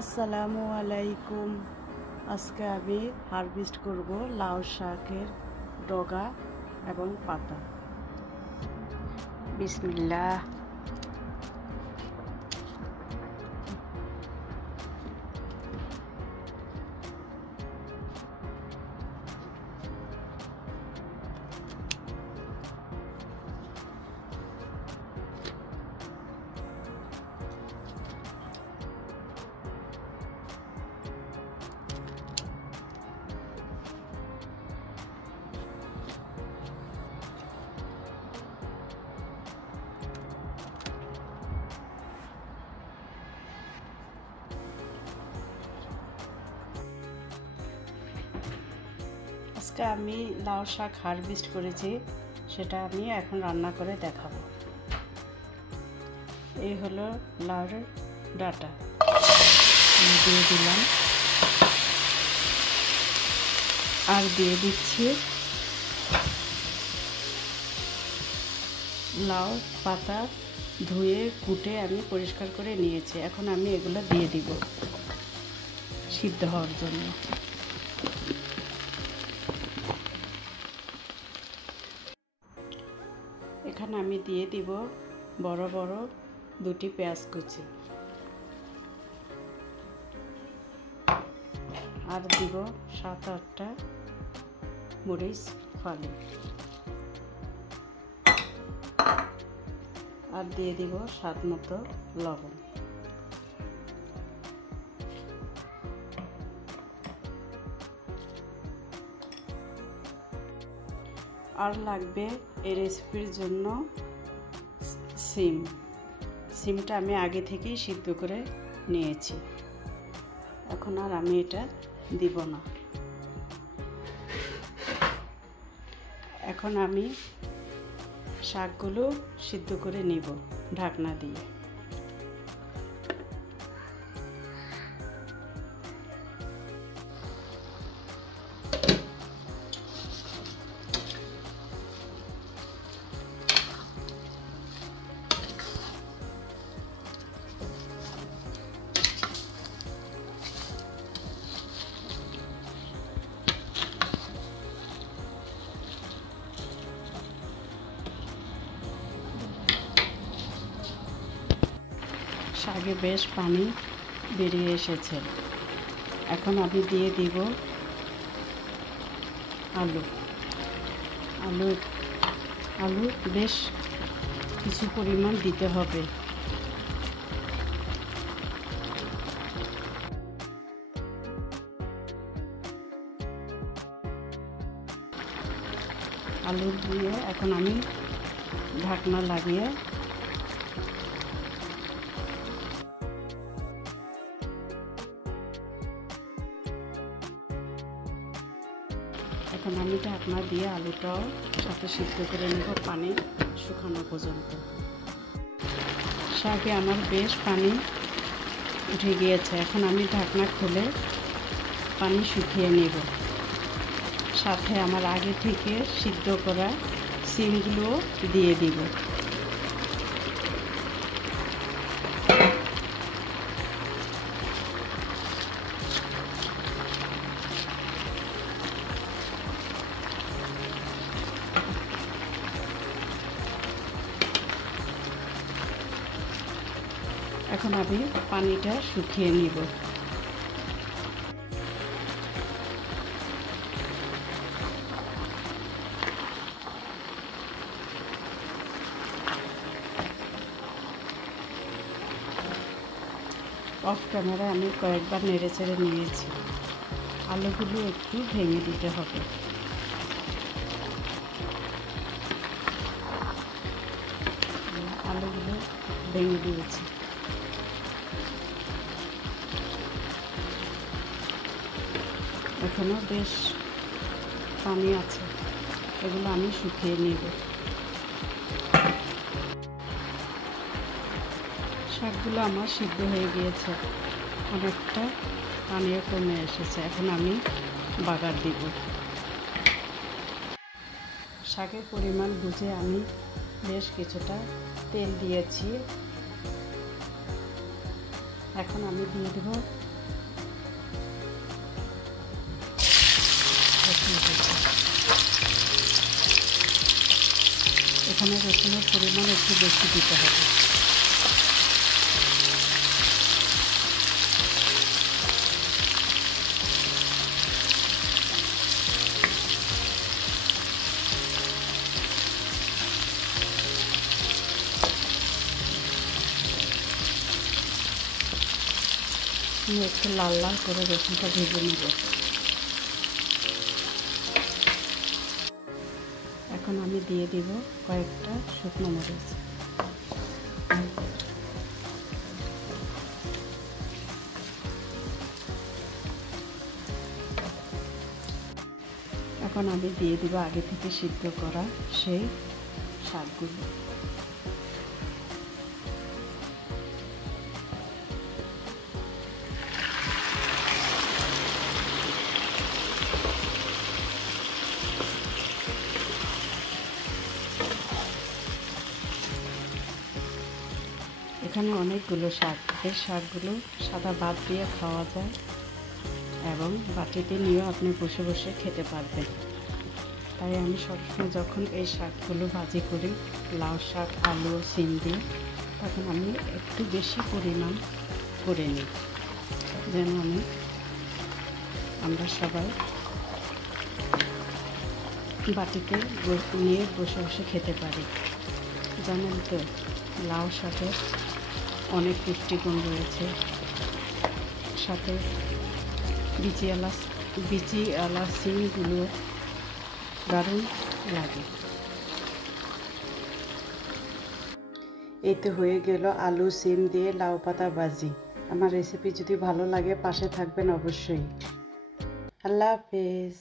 আসসালামু আলাইকুম। আজকে আমি হারভেস্ট করব লাউ শাকের ডগা এবং পাতা। বিসমিল্লাহ। আজকে আমি লাউ শাক হারভেস্ট করেছি, সেটা আমি এখন রান্না করে দেখাবো। এই হলো লাউয়ের ডাটা, আমি দিয়ে দিলাম। আর দিয়ে দিচ্ছি লাউ পাতা, ধুয়ে কুটে আমি পরিষ্কার করে নিয়েছি। এখন আমি এগুলো দিয়ে দিব সিদ্ধ হওয়ার জন্য। এখানে আমি দিয়ে দিব বড় বড় দুটি পেঁয়াজ কুচি, আর দিব 7-8টা মরিচ ফালি, আর দিয়ে দিব স্বাদ মতো লবণ। আর লাগবে এই রেসিপির জন্য সিমটা আমি আগে থেকেই সিদ্ধ করে নিয়েছি। এখন আর আমি এটা দিব না। এখন আমি শাকগুলো সিদ্ধ করে নিব ঢাকনা দিয়ে। শাকে বেশ পানি বেরিয়ে এসেছে। এখন আমি দিয়ে দিব আলু বেশ কিছু পরিমাণ দিতে হবে। আলু দিয়ে এখন আমি ঢাকনা লাগিয়ে ঢাকনা দিয়ে আলুটাও সাথে সিদ্ধ করে নেব পানি শুকানো পর্যন্ত। শাকে আমার বেশ পানি উঠে গিয়েছে। এখন আমি ঢাকনা খুলে পানি শুকিয়ে নেব। সাথে আমার আগে থেকে সিদ্ধ করা সিমগুলো দিয়ে দিব। এখন আমি পানিটা শুকিয়ে নিব। অফ ক্যামেরায় আমি কয়েকবার নেড়ে চেড়ে নিয়েছি। আলুগুলো একটু ভেঙে দিতে হবে। আলুগুলো ভেঙে দিয়েছি। এখনো বেশ পানি আছে, এগুলো আমি শুকিয়ে নেব। শাকগুলো আমার সিদ্ধ হয়ে গিয়েছে, অনেকটা পানিও কমে এসেছে। এখন আমি বাগার দিব। শাকের পরিমাণ বুঝে আমি বেশ কিছুটা তেল দিয়েছি। এখন আমি দিয়ে দেব এখানে রসুনের পরিমাণ একটু বেশি দিতে হবে। আমি একটু লাল লাল করে রসুনটা ভেজে নিব। এখন আমি দিয়ে দিব কয়েকটা শুকনো মরিচ। এখন আমি দিয়ে দিব আগে থেকে সিদ্ধ করা সেই শাকগুলো। এখানে অনেকগুলো শাক, এই শাকগুলো সাদা ভাত দিয়ে খাওয়া যায় এবং বাটিতে নিয়েও আপনি বসে বসে খেতে পারবেন। তাই আমি সবসময় যখন এই শাকগুলো ভাজি করি, লাউ শাক, আলু, সিম দিয়ে, তখন আমি একটু বেশি পরিমাণ করে নিই, যেন আমরা সবাই বাটিতে নিয়ে বসে বসে খেতে পারি। জানেন তো, লাউ শাকের অনেক পুষ্টিগুণ রয়েছে, সাথে বিচিওয়ালা সিমগুলো দারুণ লাগে। এই তো হয়ে গেল আলু সিম দিয়ে লাউ পাতা ভাজি। আমার রেসিপি যদি ভালো লাগে পাশে থাকবেন অবশ্যই। আল্লাহ হাফেজ।